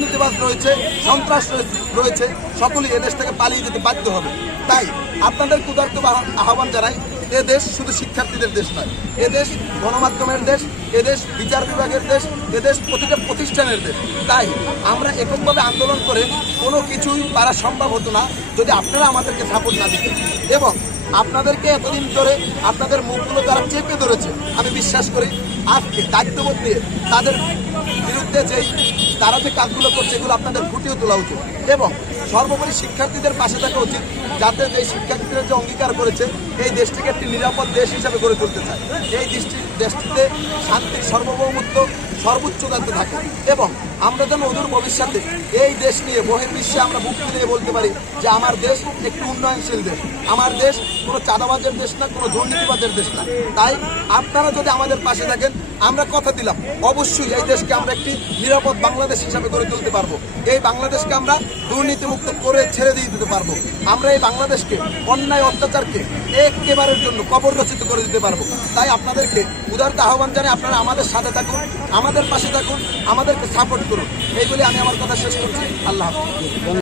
দুর্নীতিবাজ রয়েছে, সন্ত্রাস রয়েছে, সকলেই এদেশ থেকে পালিয়ে যেতে বাধ্য হবে। তাই আপনাদের ক্ষুধার্ত আহ্বান জানাই, এদেশ শুধু শিক্ষার্থীদের দেশ নয়, এদেশ গণমাধ্যমের দেশ, এদেশ বিচার বিভাগের দেশ, এদেশ প্রতিটা প্রতিষ্ঠানের দেশ। তাই আমরা এককভাবে আন্দোলন করে কোনো কিছুই পারা সম্ভব হতো না যদি আপনারা আমাদেরকে সাপোর্ট না দিতেন। এবং আপনাদেরকে এতদিন ধরে আপনাদের মুখগুলো যারা চেপে ধরেছে, আমি বিশ্বাস করি আজকে দায়িত্ববোধ নিয়ে তাদের বিরুদ্ধে তারা যে কাজগুলো করছে এগুলো আপনাদের ফুটিয়ে তোলা উচিত। এবং সর্বোপরি শিক্ষার্থীদের পাশে থাকা উচিত, যাতে যে শিক্ষার্থীরা যে অঙ্গীকার করেছে এই দেশটিকে একটি নিরাপদ দেশ হিসাবে গড়ে তুলতে চায়, এই দেশটিতে শান্তির সার্বভৌমত্ব সর্বোচ্চ দায়িত্ব থাকে। এবং আমরা যেন অদূর ভবিষ্যতে এই দেশ নিয়ে বহির্বিশ্বে আমরা মুক্তি নিয়ে বলতে পারি যে আমার দেশ একটি উন্নয়নশীল দেশ, আমার দেশ কোনো চাঁদাবাজের দেশ না, কোনো দুর্নীতিবাজের দেশ না। তাই আপনারা যদি আমাদের পাশে থাকেন, আমরা কথা দিলাম অবশ্যই এই দেশকে আমরা একটি নিরাপদ বাংলাদেশ হিসাবে গড়ে তুলতে পারবো। এই বাংলাদেশকে আমরা দুর্নীতিমুক্ত করে ছেড়ে দিয়ে দিতে পারবো। আমরা এই বাংলাদেশকে অন্যায় অত্যাচারকে একেবারের জন্য কবর রচিত করে দিতে পারবো। তাই আপনাদেরকে উদারত আহ্বান জানাই, আপনারা আমাদের সাথে থাকুন, আমাদের পাশে থাকুন, আমাদেরকে সাপোর্ট করুন। এই বলে আমি আমার কথা শেষ করছি। আল্লাহ হাফেজ।